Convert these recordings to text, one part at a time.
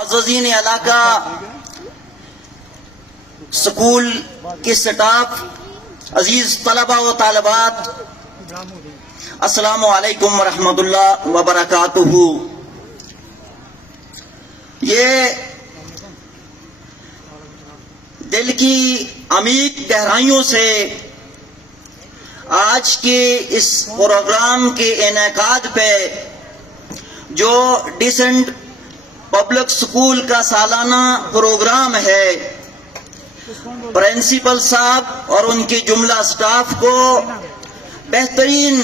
معززین علاقہ سکول کے سٹاف، عزیز طلبہ و طالبات، السلام علیکم ورحمۃ اللہ وبرکاتہ۔ یہ دل کی عمیق گہرائیوں سے آج کے اس پروگرام کے انعقاد پہ جو ڈیسنٹ پبلک سکول کا سالانہ پروگرام ہے، پرنسپل صاحب اور ان کے جملہ سٹاف کو بہترین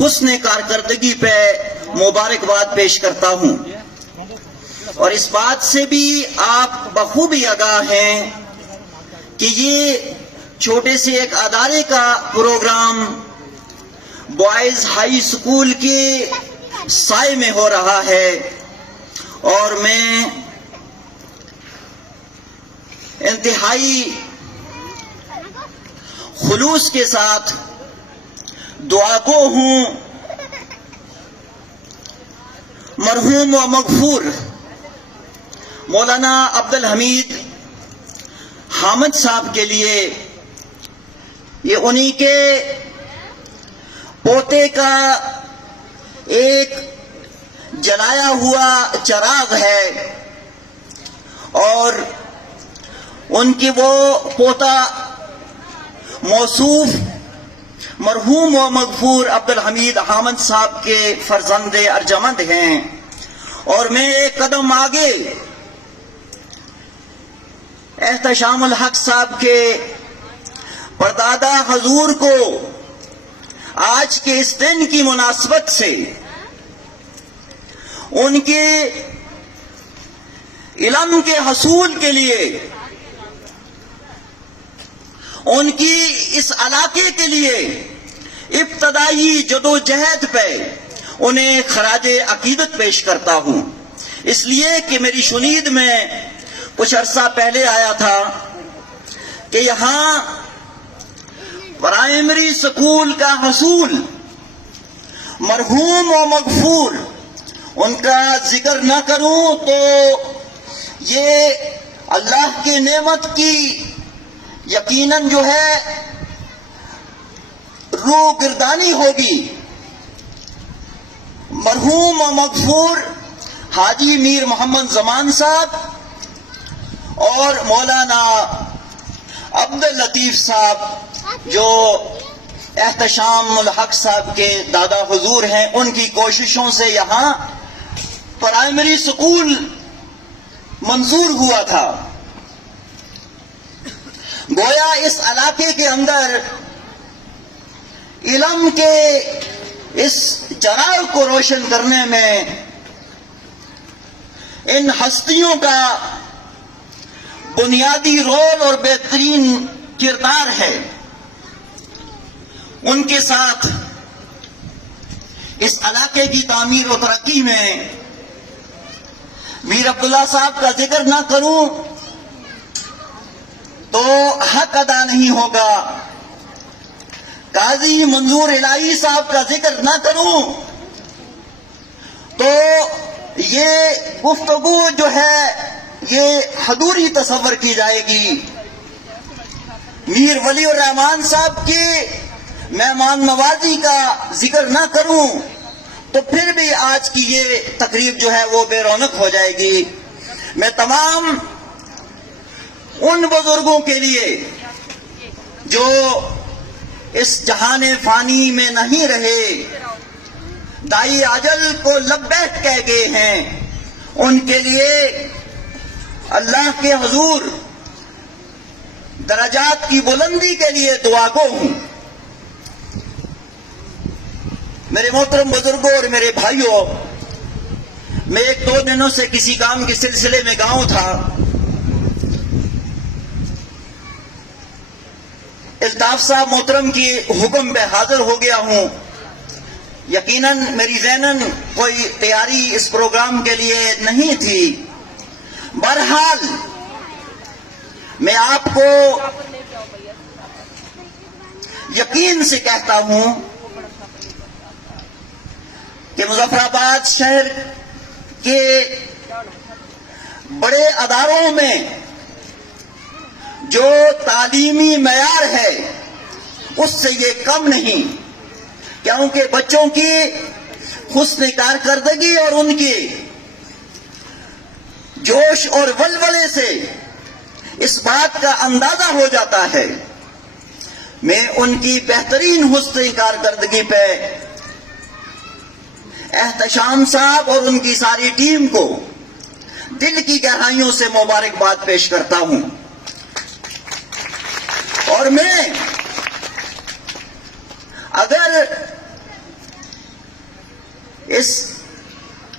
حسن کارکردگی پہ مبارکباد پیش کرتا ہوں، اور اس بات سے بھی آپ بخوبی آگاہ ہیں کہ یہ چھوٹے سے ایک ادارے کا پروگرام بوائز ہائی سکول کے سائے میں ہو رہا ہے، اور میں انتہائی خلوص کے ساتھ دعا گو ہوں مرحوم و مغفور مولانا عبد الحمید حامد صاحب کے لیے۔ یہ انہی کے پوتے کا ایک جلایا ہوا چراغ ہے، اور ان کی وہ پوتا موصوف مرحوم و مغفور عبد الحمید حامد صاحب کے فرزند ارجمند ہیں، اور میں ایک قدم آگے احتشام الحق صاحب کے پردادا حضور کو آج کے اس دن کی مناسبت سے ان کے علم کے حصول کے لیے، ان کی اس علاقے کے لیے ابتدائی جدوجہد پہ انہیں خراج عقیدت پیش کرتا ہوں، اس لیے کہ میری شنید میں کچھ عرصہ پہلے آیا تھا کہ یہاں پرائمری سکول کا حصول مرحوم و مغفور ان کا ذکر نہ کروں تو یہ اللہ کی نعمت کی یقیناً جو ہے روح گردانی ہوگی۔ مرحوم و مغفور حاجی میر محمد زمان صاحب اور مولانا عبد اللطیف صاحب جو احتشام الحق صاحب کے دادا حضور ہیں، ان کی کوششوں سے یہاں پرائمری سکول منظور ہوا تھا۔ گویا اس علاقے کے اندر علم کے اس چراغ کو روشن کرنے میں ان ہستیوں کا بنیادی رول اور بہترین کردار ہے۔ ان کے ساتھ اس علاقے کی تعمیر و ترقی میں میر عبداللہ صاحب کا ذکر نہ کروں تو حق ادا نہیں ہوگا، قاضی منظور الہی صاحب کا ذکر نہ کروں تو یہ گفتگو جو ہے یہ ادھوری تصور کی جائے گی۔ میر ولی الرحمان صاحب کی مہمان نوازی کا ذکر نہ کروں تو پھر بھی آج کی یہ تقریب جو ہے وہ بے رونق ہو جائے گی۔ میں تمام ان بزرگوں کے لیے جو اس جہان فانی میں نہیں رہے، دائی اجل کو لبیک کہہ گئے ہیں، ان کے لیے اللہ کے حضور درجات کی بلندی کے لیے دعا گو ہوں۔ میرے محترم بزرگوں اور میرے بھائیوں، میں ایک دو دنوں سے کسی کام کے سلسلے میں گاؤں تھا۔ الطاف صاحب محترم کی حکم پہ حاضر ہو گیا ہوں۔ یقیناً میری ذہناً کوئی تیاری اس پروگرام کے لیے نہیں تھی، بہرحال میں آپ کو یقین سے کہتا ہوں کہ مظفر آباد شہر کہ بڑے اداروں میں جو تعلیمی معیار ہے اس سے یہ کم نہیں، کیونکہ بچوں کی حسن کارکردگی اور ان کی جوش اور ولولے سے اس بات کا اندازہ ہو جاتا ہے۔ میں ان کی بہترین حسن کارکردگی پہ احتشام صاحب اور ان کی ساری ٹیم کو دل کی گہرائیوں سے مبارکباد پیش کرتا ہوں، اور میں اگر اس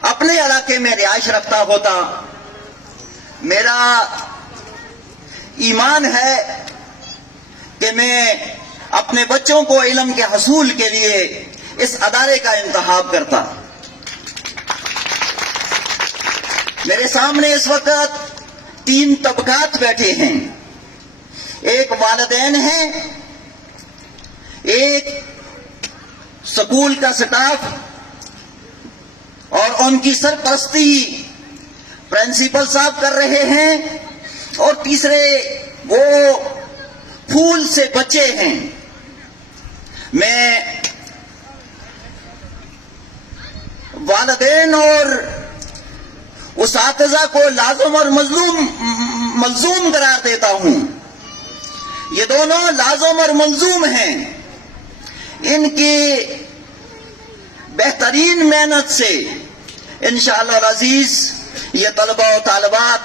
اپنے علاقے میں رہائش رکھتا ہوتا، میرا ایمان ہے کہ میں اپنے بچوں کو علم کے حصول کے لیے اس ادارے کا انتخاب کرتا۔ میرے سامنے اس وقت 3 طبقات بیٹھے ہیں، ایک والدین ہیں، ایک سکول کا سٹاف اور ان کی سرپرستی پرنسپل صاحب کر رہے ہیں، اور تیسرے وہ پھول سے بچے ہیں۔ میں والدین اور اساتذہ کو لازم اور ملزوم قرار دیتا ہوں، یہ دونوں لازم اور ملزوم ہیں۔ ان کی بہترین محنت سے انشاءاللہ العزیز یہ طلبہ و طالبات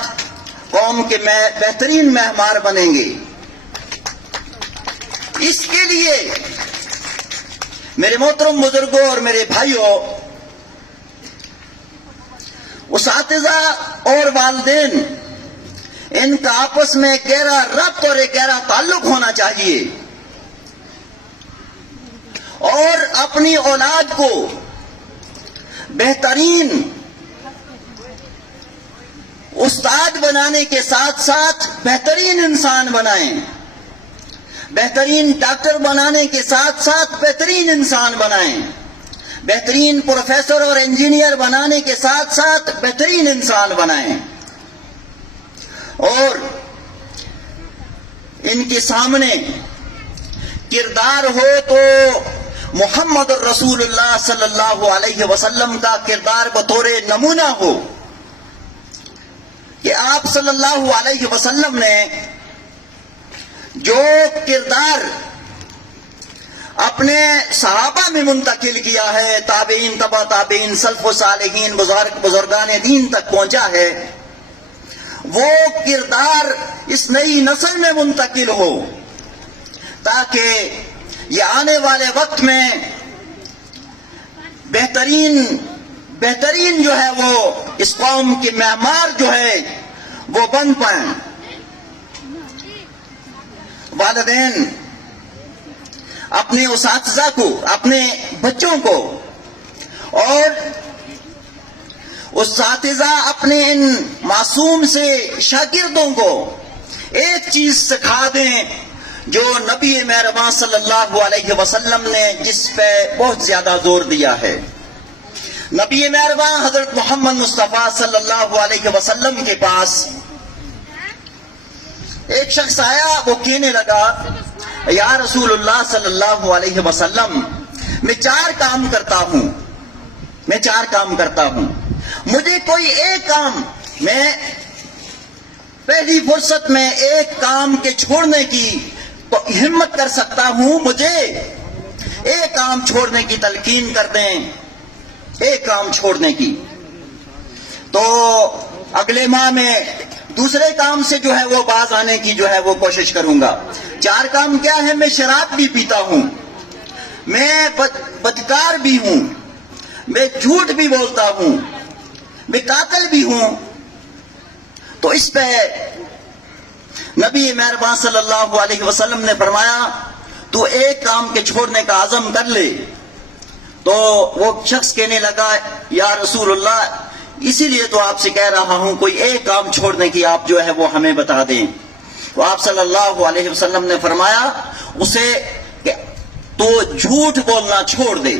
قوم کے بہترین معمار بنیں گے۔ اس کے لیے میرے محترم بزرگوں اور میرے بھائیوں، اساتذہ اور والدین ان کا آپس میں گہرا ربط اور ایک گہرا تعلق ہونا چاہیے، اور اپنی اولاد کو بہترین استاد بنانے کے ساتھ ساتھ بہترین انسان بنائیں، بہترین ڈاکٹر بنانے کے ساتھ ساتھ بہترین انسان بنائیں، بہترین پروفیسر اور انجینئر بنانے کے ساتھ ساتھ بہترین انسان بنائیں، اور ان کے سامنے کردار ہو تو محمد الرسول اللہ صلی اللہ علیہ وسلم کا کردار بطور نمونہ ہو، کہ آپ صلی اللہ علیہ وسلم نے جو کردار اپنے صحابہ میں منتقل کیا ہے، تابعین، تبع تابعین، سلف و صالحین، بزرگان دین تک پہنچا ہے، وہ کردار اس نئی نسل میں منتقل ہو، تاکہ یہ آنے والے وقت میں بہترین جو ہے وہ اس قوم کے معمار جو ہے وہ بن پائیں۔ والدین اپنے اساتذہ کو، اپنے بچوں کو، اور اساتذہ اپنے ان معصوم سے شاگردوں کو ایک چیز سکھا دیں جو نبی مہربان صلی اللہ علیہ وسلم نے جس پہ بہت زیادہ زور دیا ہے۔ نبی مہربان حضرت محمد مصطفیٰ صلی اللہ علیہ وسلم کے پاس ایک شخص آیا، وہ کہنے لگا، یا رسول اللہ صلی اللہ علیہ وسلم، میں 4 کام کرتا ہوں، مجھے کوئی ایک کام، میں پہلی فرصت میں ایک کام کے چھوڑنے کی ہمت کر سکتا ہوں، مجھے ایک کام چھوڑنے کی تلقین کر دیں، ایک کام چھوڑنے کی۔ تو اگلے ماہ میں دوسرے کام سے جو ہے وہ باز آنے کی جو ہے وہ کوشش کروں گا۔ 4 کام کیا ہے؟ میں شراب بھی پیتا ہوں، میں بدکار بھی ہوں، میں جھوٹ بھی بولتا ہوں، میں قاتل بھی ہوں۔ تو اس پہ نبی مہربان صلی اللہ علیہ وسلم نے فرمایا، تو ایک کام کے چھوڑنے کا عزم کر لے۔ تو وہ شخص کہنے لگا، یا رسول اللہ، اسی لیے تو آپ سے کہہ رہا ہوں کوئی ایک کام چھوڑنے کی آپ جو ہے وہ ہمیں بتا دیں۔ تو آپ صلی اللہ علیہ وسلم نے فرمایا اسے کہ تو جھوٹ بولنا چھوڑ دے،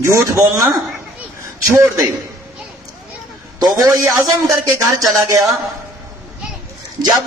جھوٹ بولنا چھوڑ دے۔ تو وہ یہ عزم کر کے گھر چلا گیا. جب